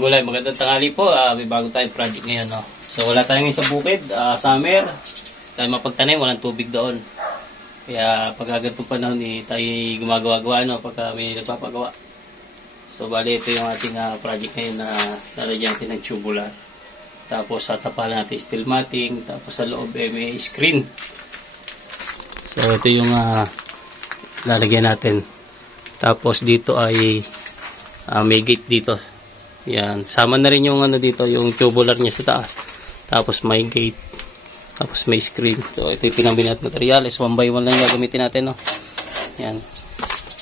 Magulay, magandang tanghali po. May bago tayong project ngayon. No? So wala tayong sa bukid. Summer. Tayo mapagtanim, walang tubig doon. Kaya pagkaganto panahon tayo gumagawa-gawa pagka may nagpapagawa. So bali ito yung ating project ngayon na lalagyan natin ng tubular. Tapos tatapalan natin steel matting. Tapos sa loob may screen. So ito yung lalagyan natin. Tapos dito ay may gate dito. Yan, sama na rin yung dito, yung tubular niya sa taas. Tapos may gate. Tapos may screen. So ito yung pinambili natin materials. 1 by 1 lang gagamitin natin, no. Yan.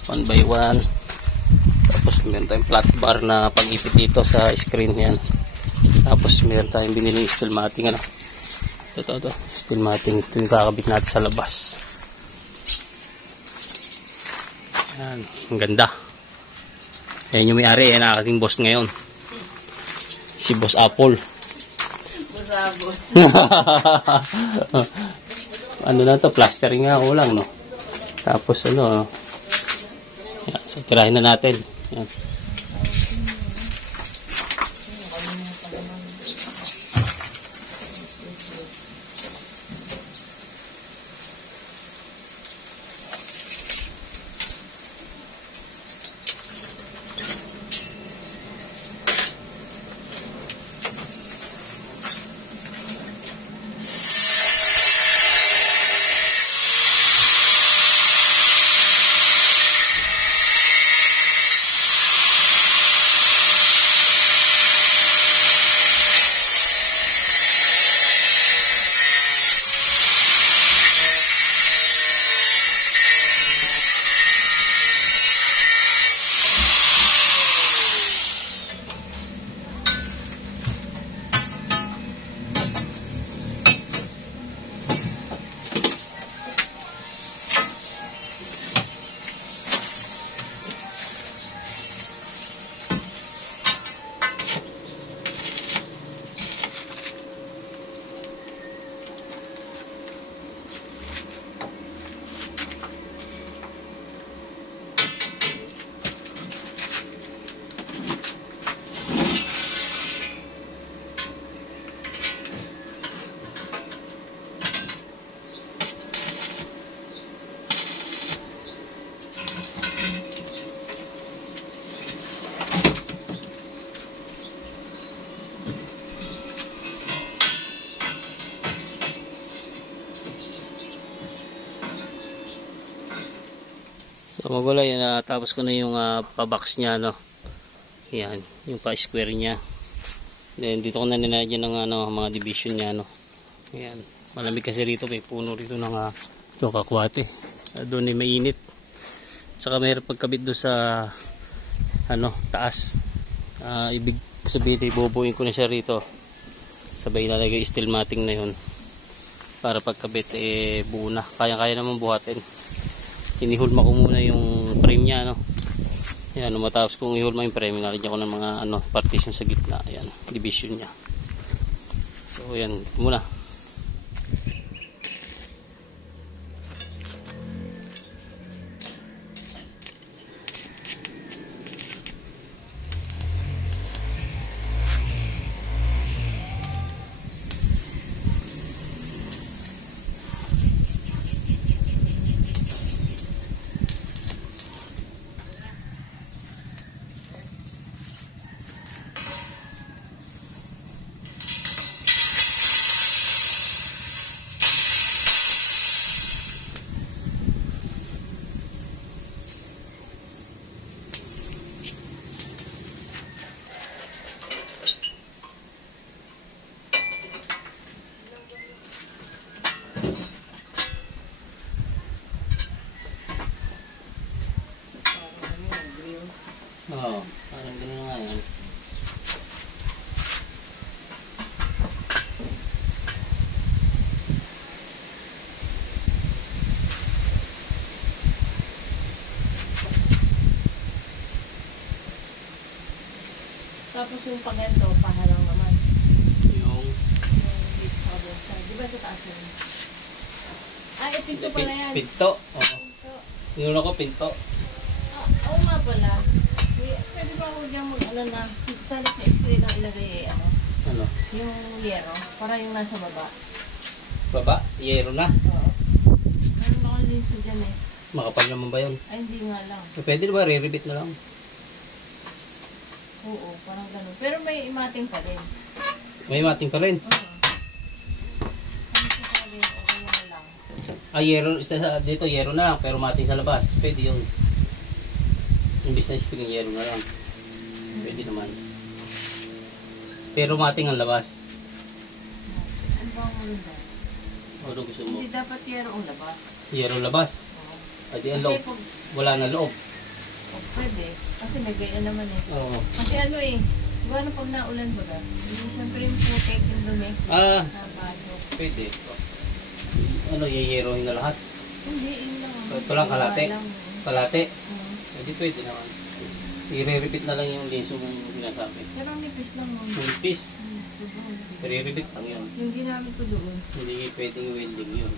1 by 1. Tapos meron tayong flat bar na pag-ipit dito sa screen yan. Tapos meron tayong biniling steel matting, ano. Ito. Steel matting. Ito yung kakabit natin sa labas. Yan, ang ganda. Yan yung may-ari, yan ang aking boss ngayon. Si Boss Apple. Boss Apple. Ano na to, plastering nga ako lang, no. Tapos yan, so tirahin na natin. Yan. So magulay, tapos ko na yung pa-box niya, no. Yan, yung pa-square niya. Then dito ko na ninadyan ng mga division niya, no. Yan, malamig kasi rito, may puno rito ng ito, kakwate. Doon ay mainit. Saka mayroon pagkabit doon sa taas. Ibig sabihin, ibubuin ko na siya rito. Sabay ilalagay steel matting na yun. Para pagkabit buo na. Kaya naman buhatin. Inihulma ko muna yung frame niya, no. Ayan, matapos kong ihulma yung frame, nalagyan ko ng mga partition sa gitna. Ayan, division niya. So ayan, ito muna. Oo, parang gano'n nga yan. Tapos yung pagento, pahalang naman. Yung dito sa bulsa. Di ba sa taas yun? Pinto pala yan. Pinto. Oo. Pinto. Tinulong ko pinto. Oo nga pala. Pwede ba ako dyan ano na, sa lip na screen lang ilagay ano? Ano? Yung yero, para yung nasa baba. Baba? Yero na? Oo. Meron akong linso dyan eh. Makapal naman ba yun? Ay, hindi nga lang. Pwede ba? Re-repeat na lang. Oo, parang ganun. Pero may imating pa rin. May mating pa rin. Oo. Ano sa pa rin, okay na lang. Yero, dito yero na lang, pero mating sa labas. Pwede yun. Imbis na screen, yero na lang. Pwede naman. Pero mating ang labas. Ano ba ang maganda? Ano gusto mo? Hindi dapat yero ang labas. Yero labas. Oo. Adi ang Kasi loob. pag, Wala na loob. pwede. Kasi may gaya naman eh. Oo. Kasi ano eh, diba na pag naulan baga, hindi siyempre yung putek yung dumi. Napasok. Pwede. Ano, yeyerohin na lahat? Hindi, yun lang. Ito lang, kalate? Lang. Kalate? Oo. Hindi pwede naman. I-repeat na lang yung liso mong sinasabi. Pero ang nipis lang mo. Nipis. I-repeat lang yun. Yung ginamit ko doon. Hindi pwedeng welding yun.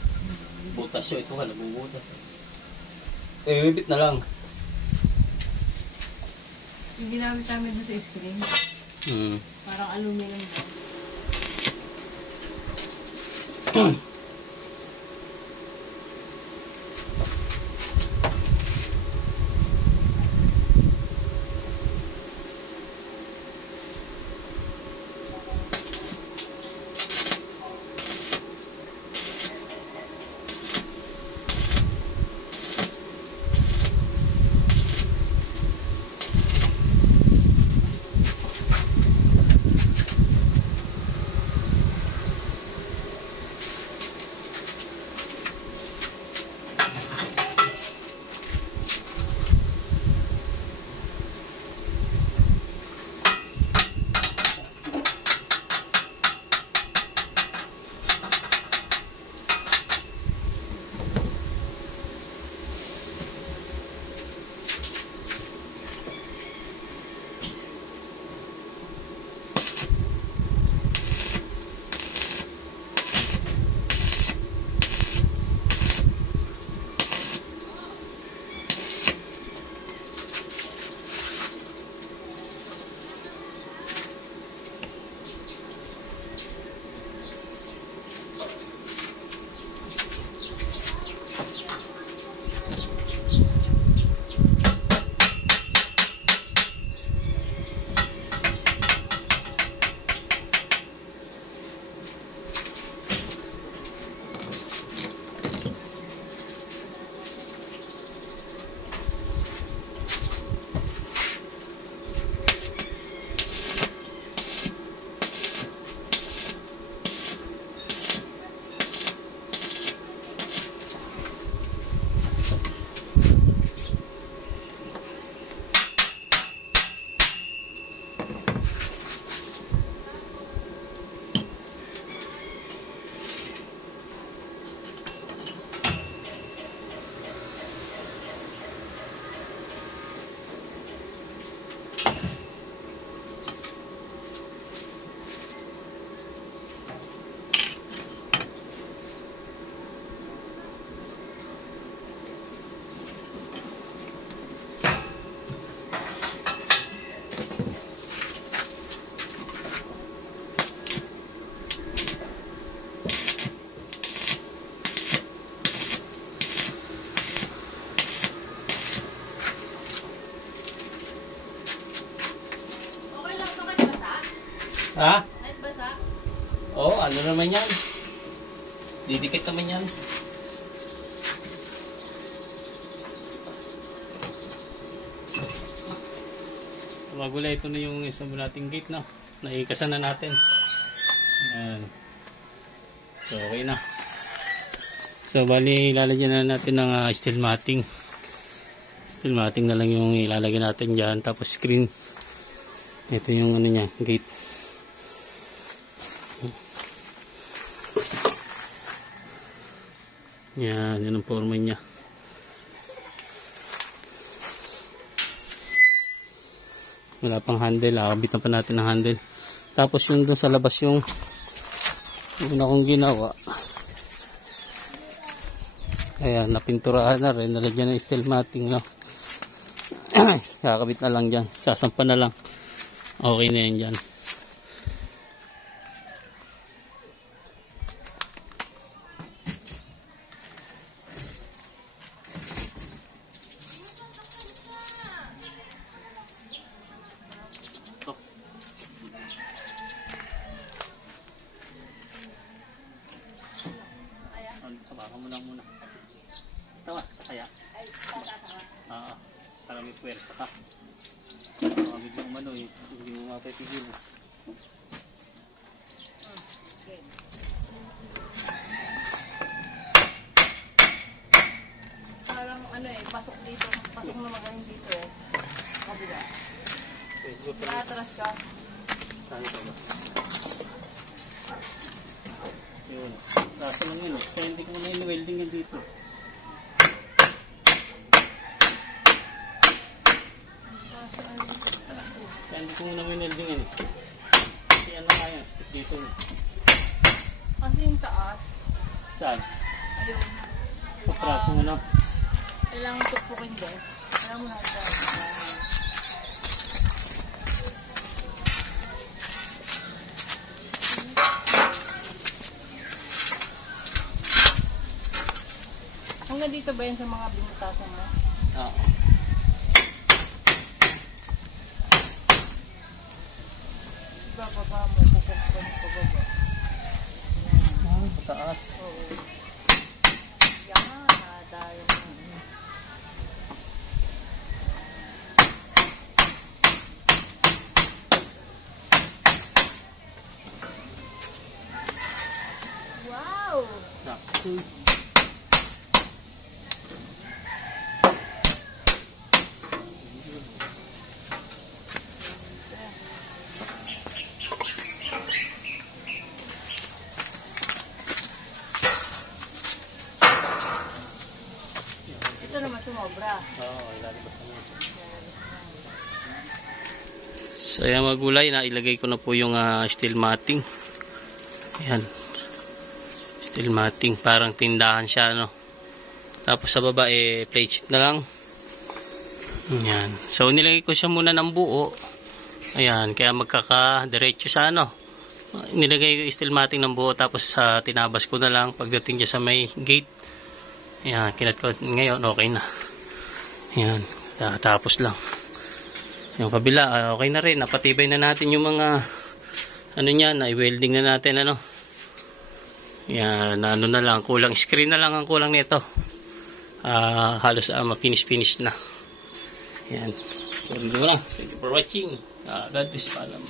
Butas yun. Ito ka, nabubutas. I-repeat na lang. Yung ginamit namin doon sa screen. Parang aluminum ba? Ha? Kahit basa? Oo, ano naman yan? Didikit naman yan. Magulay, ito na yung isang nating gate, no? Naikasan na natin. Ayan. So, okay na. So, bali, ilalagyan na natin ng steel matting. Steel matting na lang yung ilalagay natin dyan. Tapos screen. Ito yung ano niya, gate. Yan, yun ang forma niya. Wala pang handle, akabitan pa natin ng handle. Tapos yung dun sa labas yung una kong ginawa. Ayan, napinturahan na rin, nalagyan ng steel matting, no? Kakabit na lang dyan. Sasampa na lang. Okay na yan dyan. Baka mo lang muna. Tawas ka kaya? Ay, tataas ako. Oo. Para may pwersa ka. Baka biglang umano eh. Hindi mo mapipigil. Okay. Parang ano eh, pasok dito. Pasok na magaling dito eh. Kabila. Maatras ka. Saan ka ba? Yun. Kaso lang yun. Kaya hindi ko na in-welding yun dito. Kaso ano dito? Kaya hindi ko muna in-welding yun. Kasi ano kaya, stick dito. Kasi yung taas. Saan? Ayun. Papraso mo lang. Kailangan tupukin din. Kailangan mo na ito. Hanggang dito ba yan sa mga binutasan mo? Oo. Ibababa mo, bukod ko ng pababa. Pataas. Oo. Yan, nadayo mo. Wow! Naku. Ito naman sumobra. Oo, ilalabas na. So ayan mga gulay, nailagay ko na po yung steel matting. Ayan. Steel matting, parang tindahan siya, no. Tapos sa baba plate sheet na lang. Ayan. So nilagay ko siya muna ng buo. Ayan, kaya magkaka-diretso sa ano. Nilagay ko yung steel matting ng buo, tapos tinabas ko na lang pagdating dyan sa may gate. Ayan, kinat ko ngayon, okay na. Ayan, tapos lang. Yung kabila, okay na rin. Napatibay na natin yung mga ano niyan, i-welding na natin, ano. Ayan, ano na lang, kulang screen na lang ang kulang nito. Halos ma-finish na. Ayan. So, dito na. Thank you for watching. God bless. Paalam.